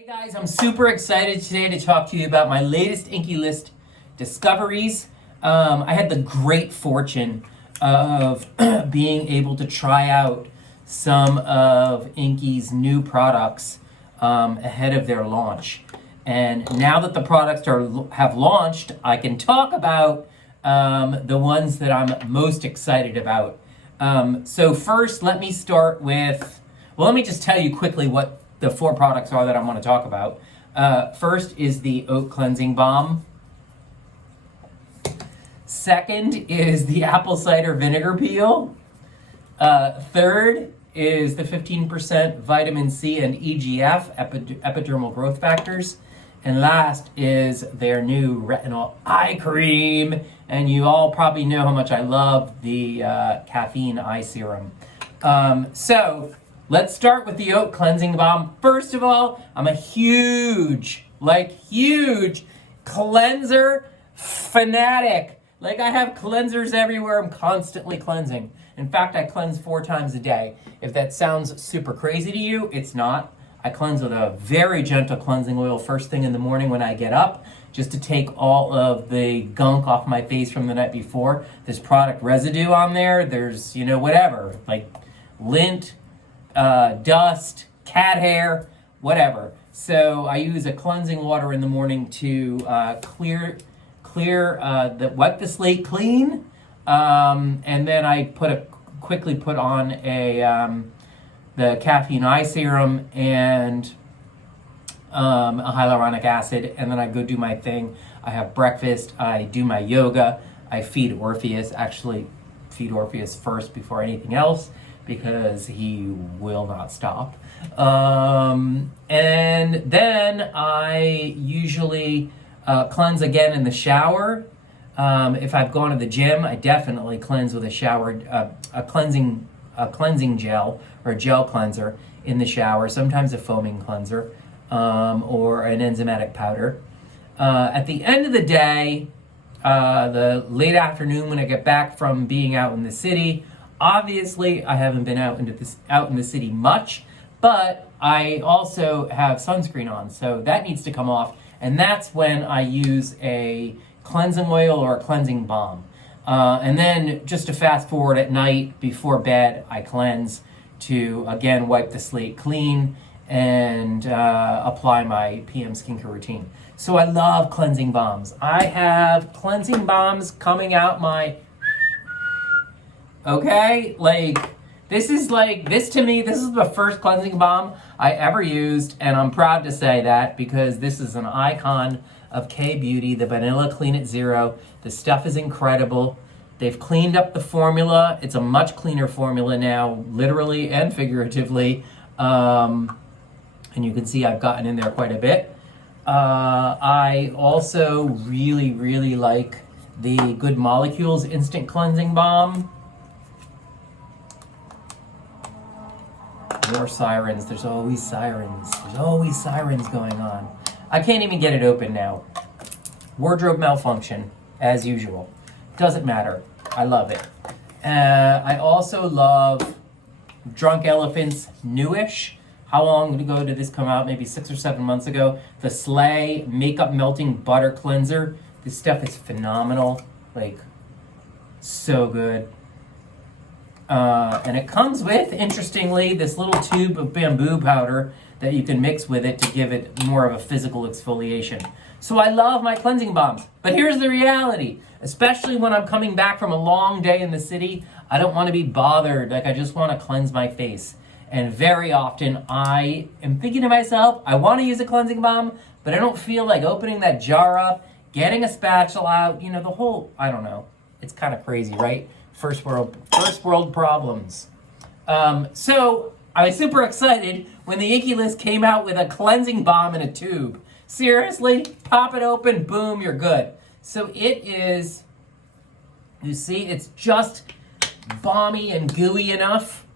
Hey guys, I'm super excited today to talk to you about my latest Inkey List discoveries. I had the great fortune of being able to try out some of Inkey's new products ahead of their launch. And now that the products have launched, I can talk about the ones that I'm most excited about. So first, let me start with, let me just tell you quickly what the 4 products are that I want to talk about. First is the Oat Cleansing Balm. Second is the Apple Cider Vinegar Peel. Third is the 15% vitamin C and EGF, epidermal growth factors. And last is their new retinol eye cream. And you all probably know how much I love the caffeine eye serum. So let's start with the Oat Cleansing Balm. First of all, I'm a huge cleanser fanatic. Like, I have cleansers everywhere. I'm constantly cleansing. In fact, I cleanse 4 times a day. If that sounds super crazy to you, it's not. I cleanse with a very gentle cleansing oil first thing in the morning when I get up, just to take all of the gunk off my face from the night before. There's product residue on there. There's, whatever, like lint, dust, cat hair, whatever. So I use a cleansing water in the morning to wipe the slate clean, and then I quickly put on the caffeine eye serum and a hyaluronic acid, and then I go do my thing. I have breakfast, I do my yoga, I feed Orpheus. Actually, feed Orpheus first before anything else, because he will not stop. And then I usually cleanse again in the shower. If I've gone to the gym, I definitely cleanse with a cleansing gel or a gel cleanser in the shower, sometimes a foaming cleanser, or an enzymatic powder. At the end of the day, the late afternoon when I get back from being out in the city, obviously I haven't been out in the city much, but I also have sunscreen on, so that needs to come off, and that's when I use a cleansing oil or a cleansing balm. And then just to fast forward, at night before bed, I cleanse to, again, wipe the slate clean and apply my PM skincare routine. So I love cleansing balms. I have cleansing balms coming out my... Okay? This to me, this is the first cleansing balm I ever used, and I'm proud to say that, because this is an icon of K-Beauty, the Vanilla Clean at Zero. The stuff is incredible. They've cleaned up the formula. It's a much cleaner formula now, literally and figuratively. And you can see I've gotten in there quite a bit. I also really like the Good Molecules Instant Cleansing Balm. More sirens. There's always sirens. There's always sirens going on. I can't even get it open now. Wardrobe malfunction, as usual. Doesn't matter. I love it. I also love Drunk Elephant's newish. How long ago did this come out? Maybe 6 or 7 months ago. The Slay Makeup Melting Butter Cleanser. This stuff is phenomenal. So good. And it comes with, interestingly, this little tube of bamboo powder that you can mix with it to give it more of a physical exfoliation. So I love my cleansing balms. But here's the reality. Especially when I'm coming back from a long day in the city, I don't want to be bothered. I just want to cleanse my face. And very often I am thinking to myself, I want to use a cleansing balm, but I don't feel like opening that jar up, getting a spatula out, the whole, I don't know. It's kind of crazy, right? First world problems. So I was super excited when the Inkey List came out with a cleansing balm in a tube. Seriously, pop it open, boom, you're good. So it is, you see, it's just balmy and gooey enough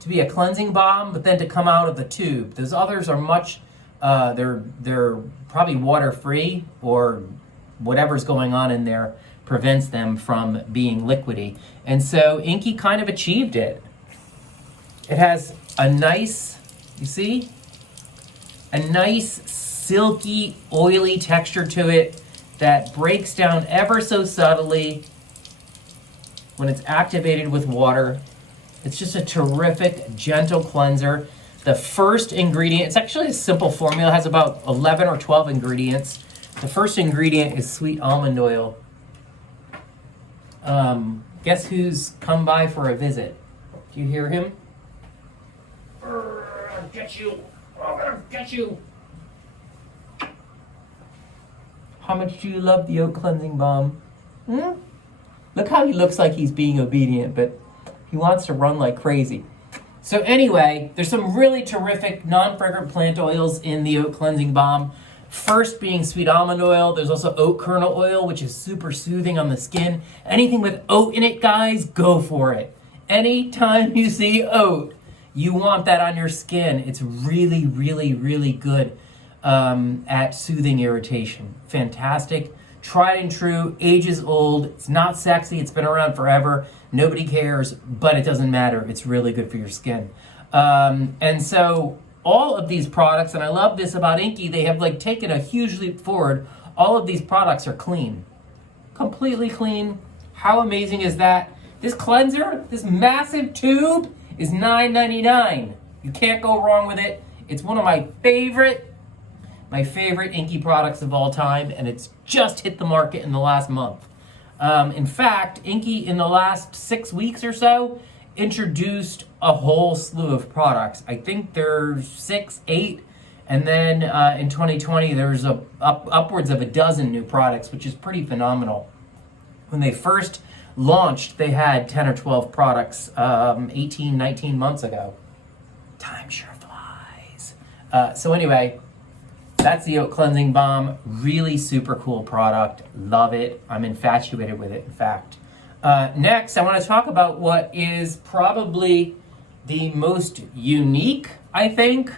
to be a cleansing balm, but then to come out of the tube. Those others are much, they're probably water-free, or whatever's going on in there prevents them from being liquidy. And so Inkey kind of achieved it. It has a nice, you see? a nice silky, oily texture to it that breaks down ever so subtly when it's activated with water. It's just a terrific, gentle cleanser. The first ingredient, it's actually a simple formula, it has about 11 or 12 ingredients. The first ingredient is sweet almond oil. Guess who's come by for a visit? Do you hear him? I'll get you. I'm gonna get you. How much do you love the oat cleansing balm? Look how he looks like he's being obedient, but he wants to run like crazy. So anyway, there's some really terrific non-fragrant plant oils in the oat cleansing balm. First being sweet almond oil. There's also oat kernel oil, which is super soothing on the skin. Anything with oat in it, guys, go for it. Anytime you see oat, you want that on your skin. It's really, really, really good at soothing irritation. Fantastic. Tried and true, ages old. It's not sexy. It's been around forever. Nobody cares, but it doesn't matter. It's really good for your skin. And so all of these products, and I love this about Inkey, they have like taken a huge leap forward. All of these products are clean. Completely clean. How amazing is that? This cleanser, this massive tube, is $9.99. You can't go wrong with it. It's one of my favorite Inkey products of all time, and it's just hit the market in the last month. In fact, Inkey in the last 6 weeks or so introduced a whole slew of products. I think there's 6, 8, and then in 2020 there's upwards of a dozen new products, which is pretty phenomenal. When they first launched, they had 10 or 12 products 18, 19 months ago. Time sure flies. So anyway, that's the oat cleansing balm. Really super cool product. Love it. I'm infatuated with it, in fact. Next, I want to talk about what is probably the most unique, I think,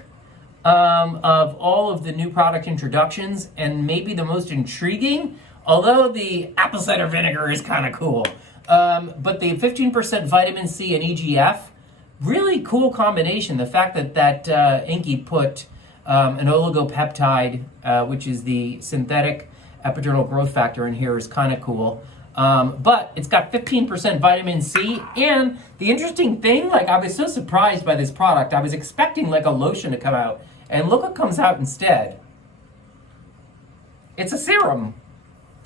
of all of the new product introductions, and maybe the most intriguing, although the apple cider vinegar is kind of cool. But the 15% vitamin C and EGF, really cool combination. The fact that Inkey put an oligopeptide, which is the synthetic epidermal growth factor in here, is kind of cool. But it's got 15% vitamin C, and the interesting thing, like, I was so surprised by this product. I was expecting like a lotion to come out, and look what comes out instead. It's a serum.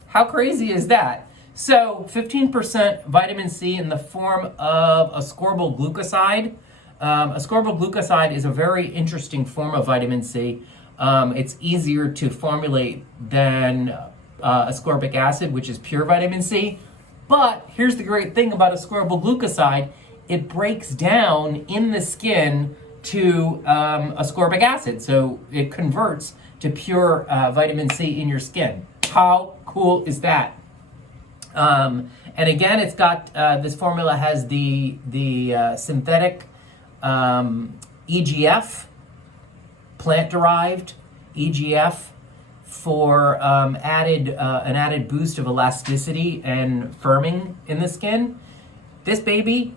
How crazy is that? So 15% vitamin C in the form of ascorbyl glucoside. Ascorbyl glucoside is a very interesting form of vitamin C. It's easier to formulate than ascorbic acid, which is pure vitamin C. But here's the great thing about ascorbyl glucoside. It breaks down in the skin to ascorbic acid. So it converts to pure vitamin C in your skin. How cool is that? And again, it's got, this formula has the synthetic EGF, plant-derived EGF, for an added boost of elasticity and firming in the skin. This baby,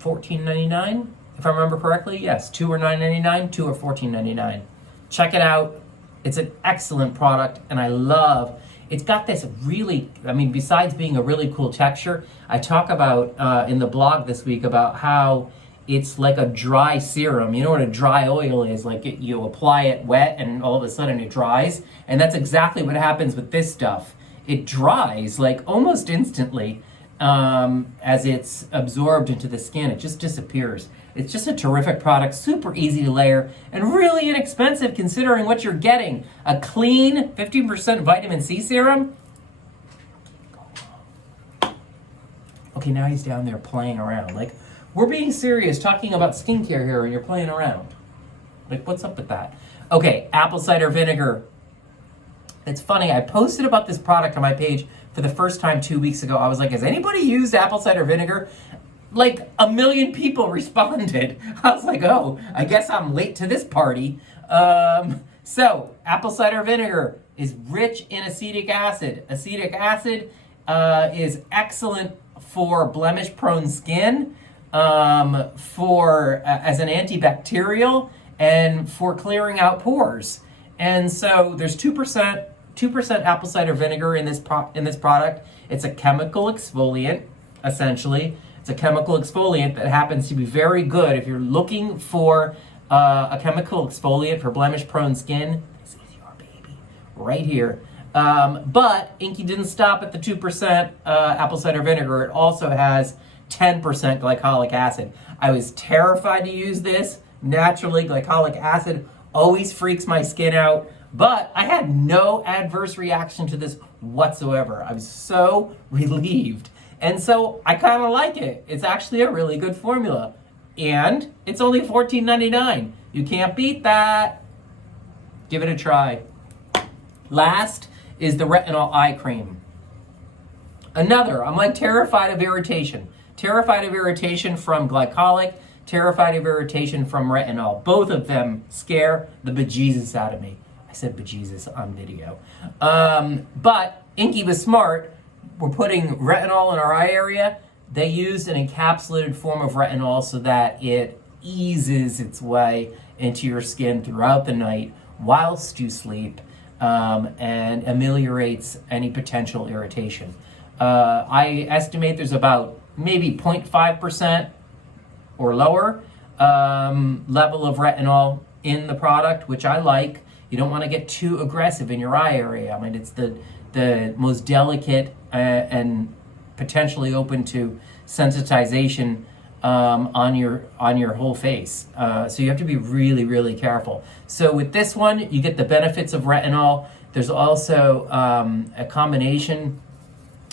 $14.99, if I remember correctly. Yes, 2 are $9.99, 2 are $14.99. Check it out. It's an excellent product, and I love. It's got this really, I mean, besides being a really cool texture, I talk about in the blog this week about how it's like a dry serum. You know what a dry oil is? Like you apply it wet and all of a sudden it dries. And that's exactly what happens with this stuff. It dries like almost instantly as it's absorbed into the skin. It just disappears. It's just a terrific product, super easy to layer, and really inexpensive considering what you're getting. A clean 15% vitamin C serum. Okay, now he's down there playing around. Like, we're being serious talking about skincare here and you're playing around. Like, what's up with that? Okay, apple cider vinegar. It's funny, I posted about this product on my page for the first time 2 weeks ago. I was like, has anybody used apple cider vinegar? Like 1 million people responded. I was like, oh, I guess I'm late to this party. So, apple cider vinegar is rich in acetic acid. Acetic acid is excellent for blemish-prone skin, as an antibacterial, and for clearing out pores. And so there's 2% apple cider vinegar in this product. It's a chemical exfoliant, essentially. It's a chemical exfoliant that happens to be very good if you're looking for a chemical exfoliant for blemish-prone skin. This is your baby, right here. But Inkey didn't stop at the 2% apple cider vinegar. It also has 10% glycolic acid. I was terrified to use this. Naturally, glycolic acid always freaks my skin out, but I had no adverse reaction to this whatsoever. I was so relieved. And so I kind of like it. It's actually a really good formula. And it's only $14.99. You can't beat that. Give it a try. Last is the retinol eye cream. Another, I'm like terrified of irritation. Terrified of irritation from glycolic, terrified of irritation from retinol. Both of them scare the bejesus out of me. I said bejesus on video. But Inkey was smart. We're putting retinol in our eye area. They used an encapsulated form of retinol so that it eases its way into your skin throughout the night whilst you sleep, and ameliorates any potential irritation. I estimate there's about maybe 0.5% or lower level of retinol in the product, which I like. You don't want to get too aggressive in your eye area. I mean, it's the most delicate and potentially open to sensitization on your whole face. So you have to be really, really careful. So with this one, you get the benefits of retinol. There's also a combination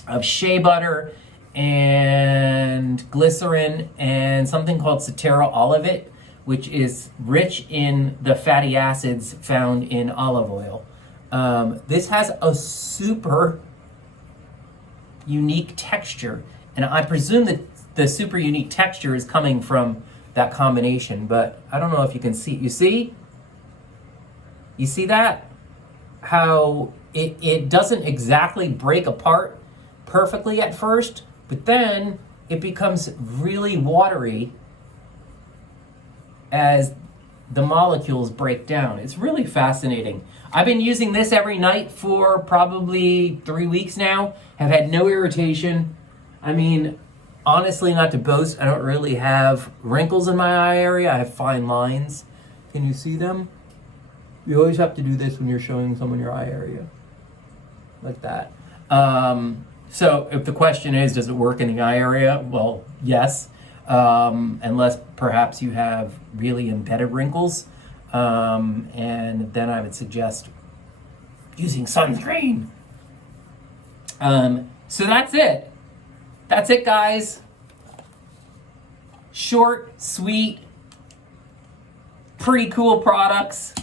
of shea butter and glycerin and something called Cetera olivate, which is rich in the fatty acids found in olive oil. This has a super unique texture, and I presume that the super unique texture is coming from that combination, but I don't know if you can see. You see? You see that? How it doesn't exactly break apart perfectly at first, but then it becomes really watery as the molecules break down. It's really fascinating. I've been using this every night for probably 3 weeks now. Have had no irritation. I mean, honestly, not to boast, I don't really have wrinkles in my eye area. I have fine lines. Can you see them? You always have to do this when you're showing someone your eye area. Like that. So if the question is, does it work in the eye area? Well, yes. Unless perhaps you have really embedded wrinkles. And then I would suggest using sunscreen. So that's it. That's it, guys. Short, sweet, pretty cool products,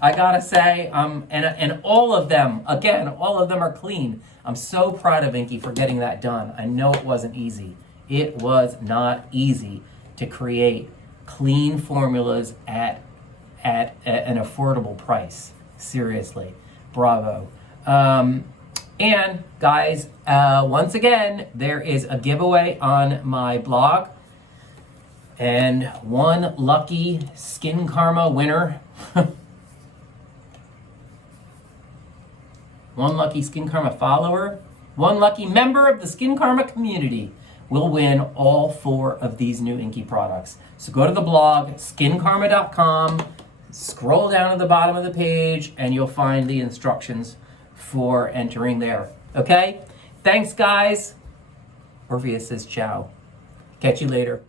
I gotta say. And all of them, again, all of them are clean. I'm so proud of Inkey for getting that done. I know it wasn't easy. It was not easy to create clean formulas at an affordable price. Seriously, bravo. And guys, once again, there is a giveaway on my blog, and one lucky Skincarma winner, one lucky Skincarma follower, one lucky member of the Skincarma community will win all 4 of these new Inkey products. So go to the blog, skincarma.com, scroll down to the bottom of the page, and you'll find the instructions for entering there. Okay? Thanks, guys. Orpheus says ciao. Catch you later.